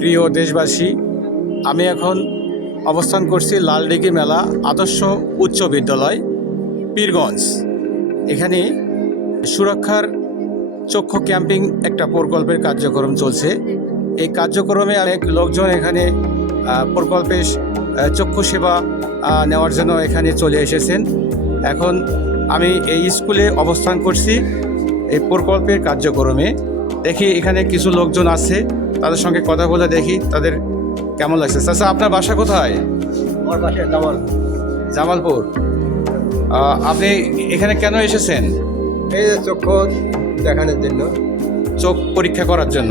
প্রিয় দেশবাসী, আমি এখন অবস্থান করছি লালদিঘি মেলা আদর্শ উচ্চ বিদ্যালয় পীরগঞ্জ। এখানে সুরক্ষার চক্ষু ক্যাম্পিং একটা প্রকল্পের কার্যক্রম চলছে। এই কার্যক্রমে অনেক লোকজন এখানে প্রকল্পের চক্ষু সেবা নেওয়ার জন্য এখানে চলে এসেছেন। এখন আমি এই স্কুলে অবস্থান করছি এই প্রকল্পের কার্যক্রমে। দেখি এখানে কিছু লোকজন আছে, তাদের সঙ্গে কথা বলে দেখি তাদের কেমন লাগছে। চাচা, আপনার বাসা কোথায়? আমার বাসায় জামালপুর। আপনি এখানে কেন এসেছেন? এই যে চক্ষু দেখানোর জন্য, চোখ পরীক্ষা করার জন্য।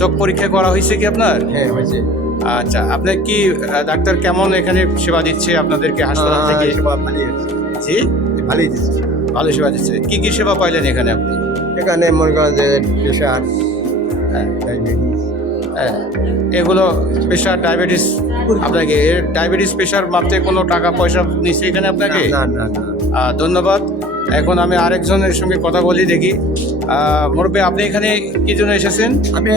চোখ পরীক্ষা করা হয়েছে কি আপনার? হ্যাঁ হয়েছে। আচ্ছা, আপনার কি ডাক্তার কেমন এখানে সেবা দিচ্ছে আপনাদেরকে হাসপাতাল থেকে? সেবা ভালোই আছে। জি, ভালোই দিচ্ছে। ভালো সেবা দিচ্ছে। কি কি সেবা পাইলেন এখানে আপনি? এখানে মনে করেন যে প্রেশার, হ্যাঁ, এগুলো প্রেশার, ডায়াবেটিস। আপনাকে ডায়াবেটিস প্রেশার মাপতে কোনো টাকা পয়সা নিচ্ছে এখানে আপনাকে? না না না। ধন্যবাদ। এখন আমি আরেকজনের সঙ্গে কথা বলি দেখি। মুরব্বী, আপনি এখানে কি জন্য এসেছেন? আমি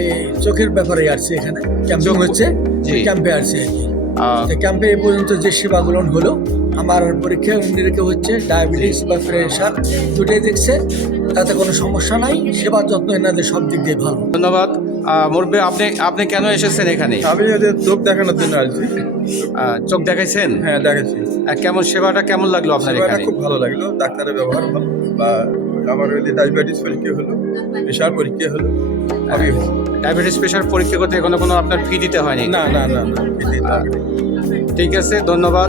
এই চোখের ব্যাপারে আসছি, এখানে ক্যাম্পিং হচ্ছে, জি। ক্যাম্পে আসছি আর কি। আহ, এই ক্যাম্পে এ পর্যন্ত যে সেবাগুলো হলো, আমার পরীক্ষা নিরীক্ষা হচ্ছে, ডায়াবেটিস বা প্রেশার দুটোই দেখছে, তাতে কোনো সমস্যা নাই। সেবার যত্ন এনাদের সব দিক দিয়ে ভালো। ধন্যবাদ। মুরব্বী, আপনি কেন এসেছেন এখানে? আমি ওদের চোখ দেখানোর জন্য আসছি। চোখ দেখাইছেন? হ্যাঁ দেখাচ্ছি। কেমন সেবাটা কেমন লাগলো আপনার সেবাটা এখানে? খুব ভালো লাগলো, ডাক্তারের ব্যবহার ভালো। বা আমার ওই যে ডায়াবেটিস পরীক্ষা হলো, প্রেশার পরীক্ষা হলো, সবই হলো। ডায়াবেটিস প্রেশার পরীক্ষা করতে কোনো আপনার ফি দিতে হয়নি? না না না না, ঠিক আছে, ধন্যবাদ।